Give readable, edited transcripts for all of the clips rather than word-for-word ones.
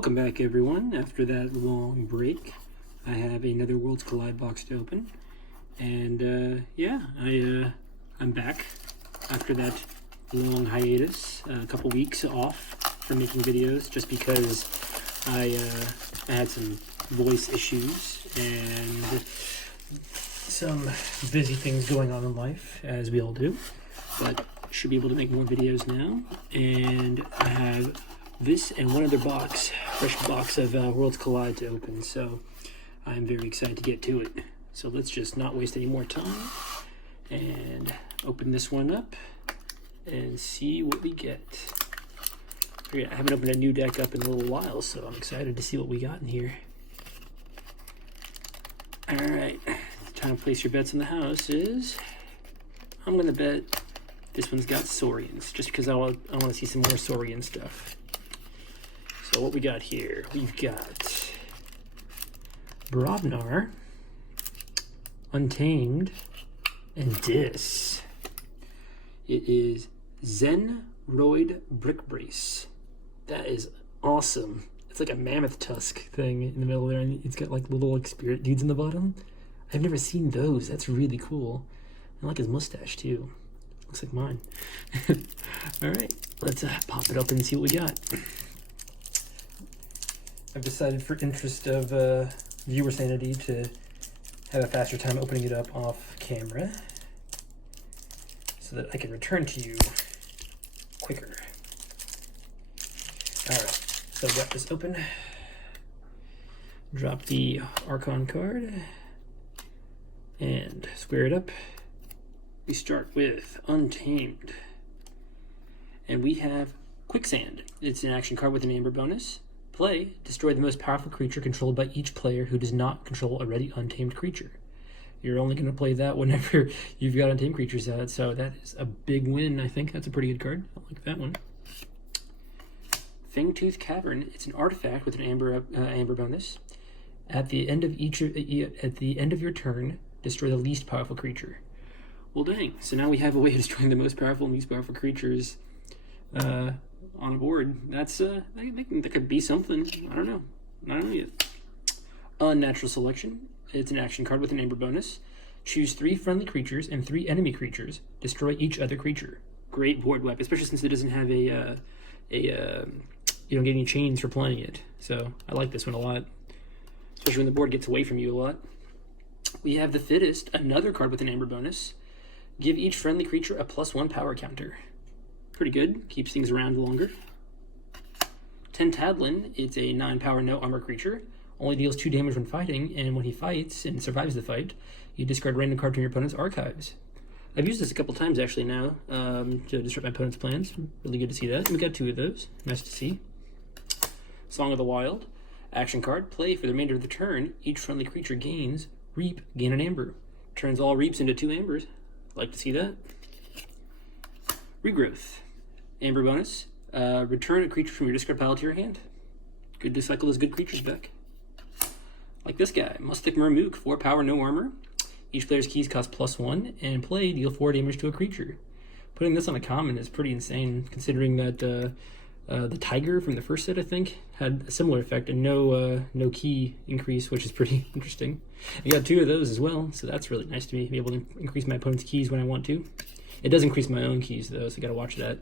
Welcome back, everyone. After that long break, I have another Worlds Collide box to open, and I'm back after that long hiatus, a couple weeks off from making videos, just because I had some voice issues and some busy things going on in life, as we all do. But should be able to make more videos now, and I have this and one other box, fresh box of Worlds Collide to open, so I'm very excited to get to it. So let's just not waste any more time and open this one up and see what we get. I haven't opened a new deck up in a little while, so I'm excited to see what we got in here. Alright, time to place your bets in the house is, I'm going to bet this one's got Saurians, just because I want to see some more Saurian stuff. So what we got here? We've got Brobnar, Untamed, and Dis. It is Zen Roid Brick Brace. That is awesome. It's like a mammoth tusk thing in the middle there, and it's got like little like spirit dudes in the bottom. I've never seen those. That's really cool. I like his mustache too. Looks like mine. All right, let's pop it open and see what we got. I've decided, for interest of viewer sanity, to have a faster time opening it up off camera so that I can return to you quicker. Alright, so I've got this open. Drop the Archon card and square it up. We start with Untamed. And we have Quicksand. It's an action card with an Amber bonus. Play, destroy the most powerful creature controlled by each player who does not control a ready untamed creature. You're only going to play that whenever you've got untamed creatures out, so that is a big win. I think that's a pretty good card. I like that one. Fangtooth Cavern. It's an artifact with an amber bonus. At the end of your turn, destroy the least powerful creature. Well, dang! So now we have a way of destroying the most powerful and least powerful creatures on a board. That's that could be something. I don't know yet. Unnatural Selection. It's an action card with an amber bonus. Choose 3 friendly creatures and 3 enemy creatures. Destroy each other creature. Great board wipe, especially since it doesn't have you don't get any chains for playing it. So I like this one a lot, especially when the board gets away from you a lot. We have the Fittest, another card with an amber bonus. Give each friendly creature a +1 power counter. Pretty good, keeps things around longer. Tentadlin, it's a 9 power, no armor creature. Only deals 2 damage when fighting, and when he fights and survives the fight, you discard a random card from your opponent's archives. I've used this a couple times actually now to disrupt my opponent's plans. Really good to see that. And we got 2 of those. Nice to see. Song of the Wild, action card. Play for the remainder of the turn. Each friendly creature gains Reap, gain an amber. Turns all Reaps into 2 ambers. Like to see that. Regrowth. Amber bonus. Return a creature from your discard pile to your hand. Good to cycle those good creatures back. Like this guy. Mustic Mermook. 4 power, no armor. Each player's keys cost +1, and play, deal 4 damage to a creature. Putting this on a common is pretty insane, considering that the Tiger from the first set, I think, had a similar effect and no key increase, which is pretty interesting. I got 2 of those as well, so that's really nice to me, be able to increase my opponent's keys when I want to. It does increase my own keys, though, so I gotta watch that.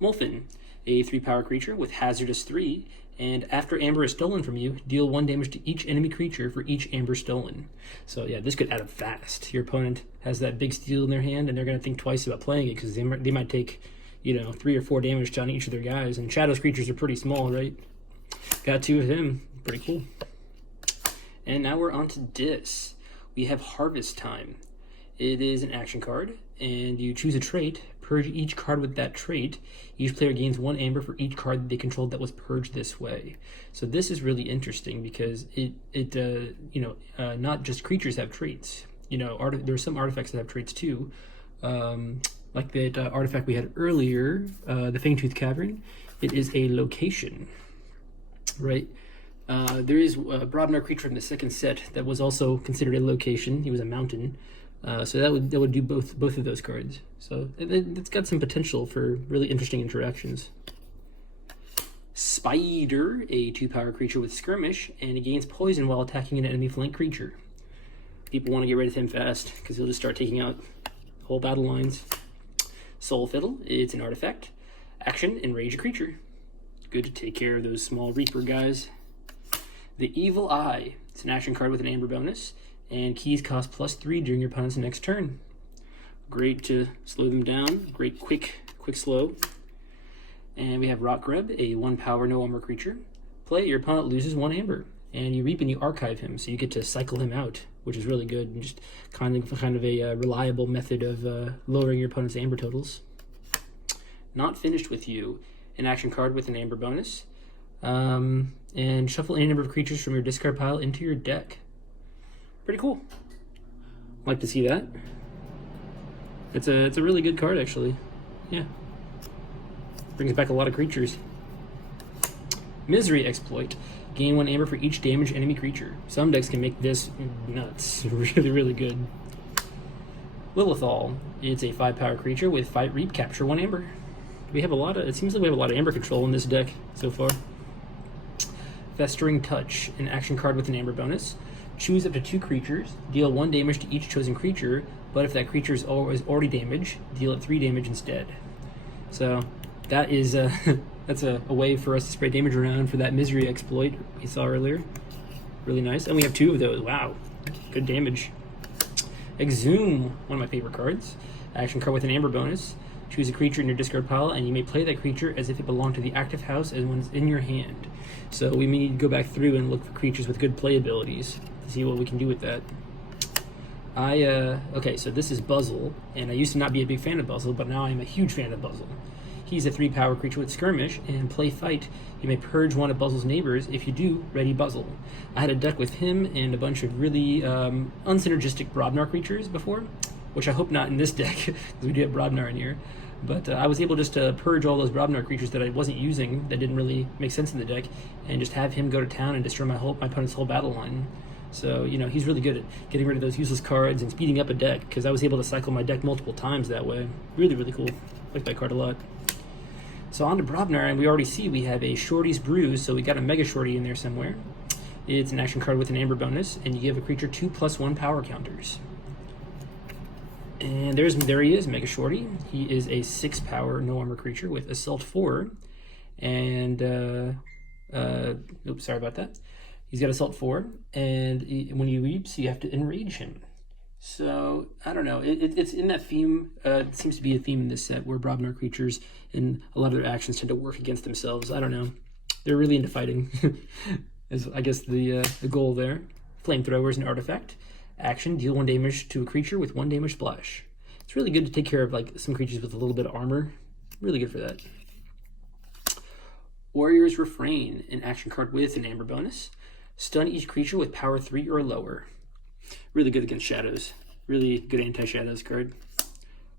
Molfin, a 3 power creature with Hazardous 3, and after Amber is stolen from you, deal 1 damage to each enemy creature for each Amber stolen. So yeah, this could add up fast. Your opponent has that big steal in their hand, and they're gonna think twice about playing it, because they might take 3 or 4 damage on each of their guys, and Shadow's creatures are pretty small, right? Got 2 of him. Pretty cool. And now we're on to Dis. We have Harvest Time. It is an action card, and you choose a trait. Purge each card with that trait. Each player gains 1 amber for each card that they controlled that was purged this way. So this is really interesting because not just creatures have traits. There are some artifacts that have traits too. Like that artifact we had earlier, the Fangtooth Cavern. It is a location, right? There is a Brobnar creature from the second set that was also considered a location. He was a mountain. So that would do both of those cards. So it's got some potential for really interesting interactions. Spider, a 2-power creature with Skirmish, and he gains poison while attacking an enemy flank creature. People want to get rid of him fast, because he'll just start taking out whole battle lines. Soul Fiddle, it's an artifact. Action, enrage a creature. Good to take care of those small Reaper guys. The Evil Eye, it's an action card with an Amber bonus, and keys cost +3 during your opponent's next turn. Great to slow them down, great quick slow. And we have Rock Grub, a 1-power no armor creature. Play, your opponent loses 1 Amber, and you reap and you archive him, so you get to cycle him out, which is really good, and just kind of a reliable method of lowering your opponent's Amber totals. Not Finished With You, an action card with an Amber bonus, and shuffle any number of creatures from your discard pile into your deck. Pretty cool. Like to see that. It's a really good card, actually. Yeah. Brings back a lot of creatures. Misery Exploit. Gain 1 Amber for each damaged enemy creature. Some decks can make this nuts. Really, really good. Lilithal. It's a 5-power creature with Fight, Reap, Capture 1 Amber. We have it seems like we have a lot of Amber control in this deck so far. Festering Touch. An action card with an Amber bonus. Choose up to 2 creatures. Deal 1 damage to each chosen creature, but if that creature is already damaged, deal it 3 damage instead. So that is that's a way for us to spread damage around for that Misery Exploit we saw earlier. Really nice. And we have 2 of those. Wow. Good damage. Exhume, one of my favorite cards. Action card with an Amber bonus. Choose a creature in your discard pile, and you may play that creature as if it belonged to the active house as when it's in your hand. So we may need to go back through and look for creatures with good play abilities to see what we can do with that. Okay, so this is Buzzle, and I used to not be a big fan of Buzzle, but now I'm a huge fan of Buzzle. He's a 3-power creature with Skirmish, and play Fight. You may purge one of Buzzle's neighbors. If you do, ready Buzzle. I had a deck with him and a bunch of really unsynergistic Brobnar creatures before, which I hope not in this deck, because we do have Brobnar in here. But I was able just to purge all those Brobnar creatures that I wasn't using, that didn't really make sense in the deck, and just have him go to town and destroy my opponent's whole battle line. So, he's really good at getting rid of those useless cards and speeding up a deck, because I was able to cycle my deck multiple times that way. Really, really cool. I like that card a lot. So on to Brobnar, and we already see we have a Shorty's Bruise, so we got a Mega Shorty in there somewhere. It's an action card with an Amber bonus, and you give a creature 2+1 power counters. And there he is, Mega Shorty. He is a 6-power no armor creature with Assault 4, and oops, sorry about that. He's got Assault 4, and when he leaps, you have to enrage him. So, I don't know, it's in that theme, it seems to be a theme in this set where Brobnar creatures and a lot of their actions tend to work against themselves. I don't know. They're really into fighting, is I guess the goal there. Flamethrower is an artifact. Action, deal 1 damage to a creature with 1 damage splash. It's really good to take care of some creatures with a little bit of armor. Really good for that. Warrior's Refrain, an action card with an Amber bonus. Stun each creature with power 3 or lower. Really good against shadows. Really good anti-shadows card.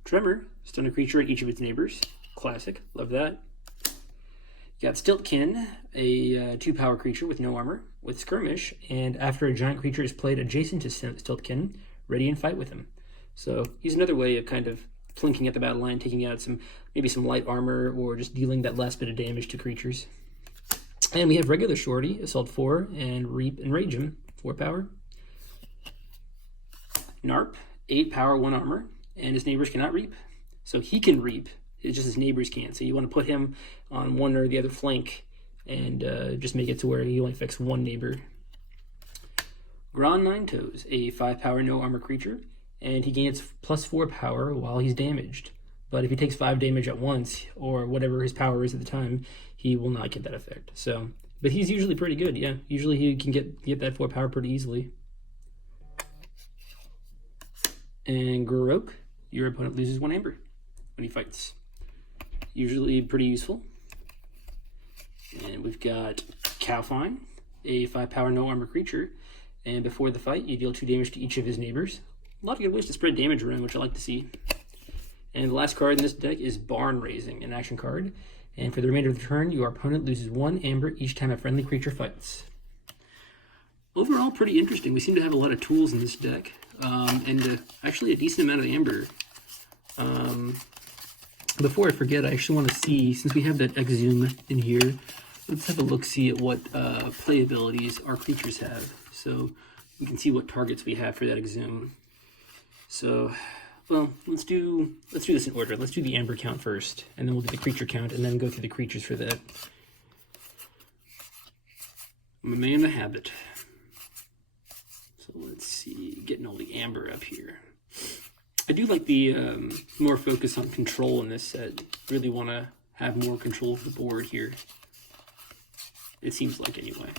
Tremor, stun a creature and each of its neighbors. Classic, love that. You got Stiltkin, a 2-power creature with no armor, with Skirmish, and after a giant creature is played adjacent to Stiltkin, ready and fight with him. So he's another way of kind of flanking at the battle line, taking out maybe some light armor, or just dealing that last bit of damage to creatures. And we have regular Shorty, Assault 4, and Reap and Rage him, 4-power. Narp, 8-power, 1 armor, and his neighbors cannot reap. So he can reap, it's just his neighbors can't. So you want to put him on one or the other flank and just make it to where he only affects 1 neighbor. Gron Ninetoes, a 5-power no armor creature, and he gains +4 power while he's damaged. But if he takes 5 damage at once, or whatever his power is at the time, he will not get that effect. So, but he's usually pretty good, yeah. Usually he can get that 4 power pretty easily. And Garok, your opponent loses 1 Amber when he fights. Usually pretty useful. And we've got Cowfine, a 5-power no armor creature, and before the fight you deal 2 damage to each of his neighbors. A lot of good ways to spread damage around, which I like to see. And the last card in this deck is Barn Raising, an action card. And for the remainder of the turn, your opponent loses 1 Amber each time a friendly creature fights. Overall, pretty interesting. We seem to have a lot of tools in this deck, and actually a decent amount of Amber. Before I forget, I actually want to see, since we have that Exhume in here, let's have a look-see at what play abilities our creatures have, so we can see what targets we have for that Exhume. So, well, let's do this in order. Let's do the amber count first, and then we'll do the creature count, and then go through the creatures for that. I'm a man of habit. So let's see, getting all the amber up here. I do like the more focus on control in this set. Really want to have more control of the board here. It seems like, anyway.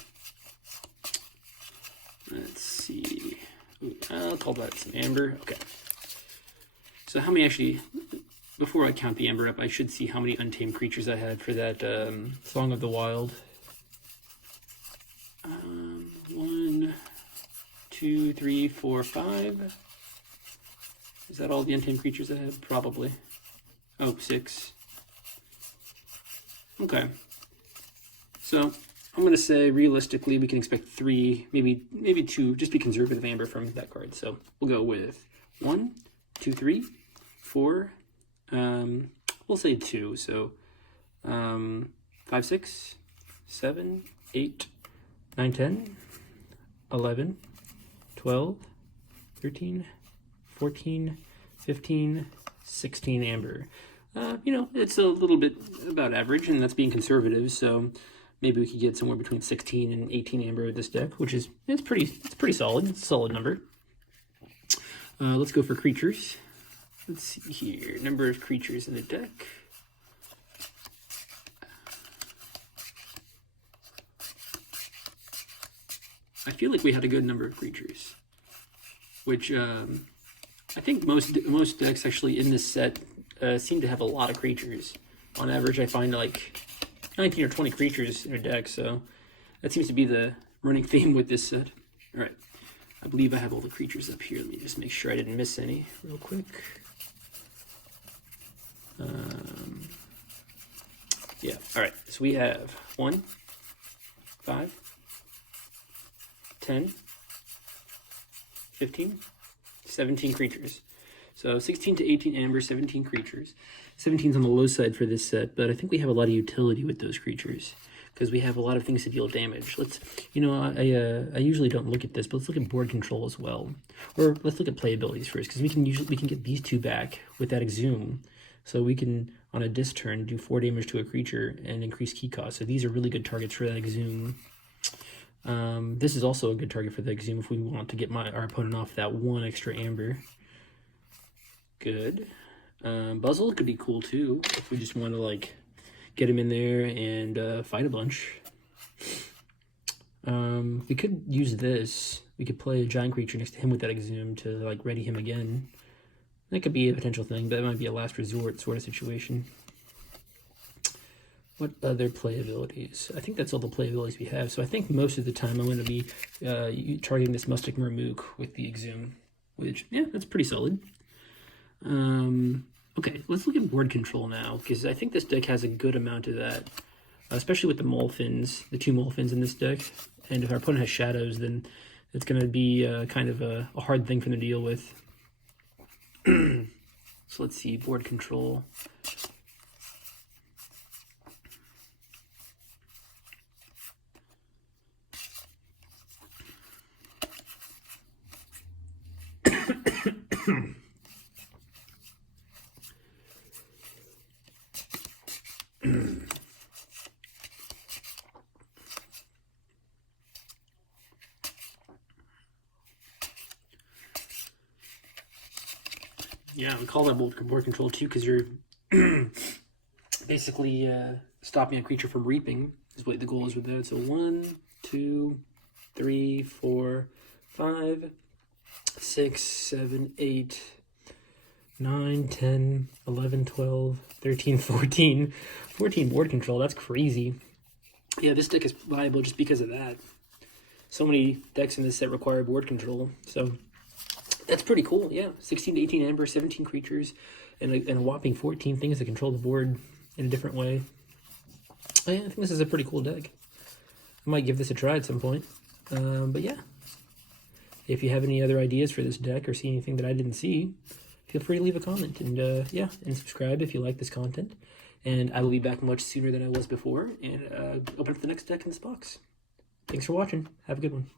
Let's see. Ooh, I'll call that some amber. Okay. So how many actually, before I count the amber up, I should see how many untamed creatures I had for that Song of the Wild. 1, 2, 3, 4, 5. Is that all the untamed creatures I had? Probably. Oh, 6. Okay. So I'm going to say realistically we can expect 3, maybe 2, just be conservative amber from that card. So we'll go with 1, 2, 3, 4. We'll say 2. So 5, 6, 7, 8, 9, 10, 11, 12, 13, 14, 15, 16 amber. You know, it's a little bit about average, and that's being conservative, so maybe we could get somewhere between 16 and 18 amber with this deck, which is, it's pretty solid. It's a solid number. Let's go for creatures. Let's see here, number of creatures in the deck. I feel like we had a good number of creatures, which I think most decks actually in this set seem to have a lot of creatures. On average, I find like 19 or 20 creatures in a deck, so that seems to be the running theme with this set. All right, I believe I have all the creatures up here. Let me just make sure I didn't miss any real quick. Yeah, all right, so we have 1, 5, 10, 15, 17 creatures. So 16 to 18 amber, 17 creatures. 17's on the low side for this set, but I think we have a lot of utility with those creatures because we have a lot of things to deal damage. Let's, you know, I usually don't look at this, but let's look at board control as well. Or let's look at play abilities first, because we can get these two back with that Exhume. So we can, on a disc turn, do 4 damage to a creature and increase key cost. So these are really good targets for that Exhume. This is also a good target for the Exhume if we want to get our opponent off that 1 extra amber. Good. Buzzle could be cool too if we just want to like get him in there and fight a bunch. We could use this. We could play a giant creature next to him with that Exhume to like ready him again. That could be a potential thing, but it might be a last resort sort of situation. What other play abilities? I think that's all the play abilities we have. So I think most of the time I'm going to be targeting this Mustic Mermook with the Exhume, which, yeah, that's pretty solid. Okay, let's look at board control now, because I think this deck has a good amount of that, especially with the Molefins, the 2 Molefins in this deck. And if our opponent has shadows, then it's going to be kind of a hard thing for them to deal with. So let's see, board control. Yeah, we call that board control too, because you're basically stopping a creature from reaping is what the goal is with that. So 1, 2, 3, 4, 5, 6, 7, 8, 9, 10, 11, 12, 13, 14. 14 board control, that's crazy. Yeah, this deck is viable just because of that. So many decks in this set require board control, so that's pretty cool. Yeah, 16 to 18 amber, 17 creatures, and a whopping 14 things that control the board in a different way. I think this is a pretty cool deck. I might give this a try at some point. But yeah, if you have any other ideas for this deck or see anything that I didn't see, feel free to leave a comment, and yeah, and subscribe if you like this content. And I will be back much sooner than I was before and open up the next deck in this box. Thanks for watching. Have a good one.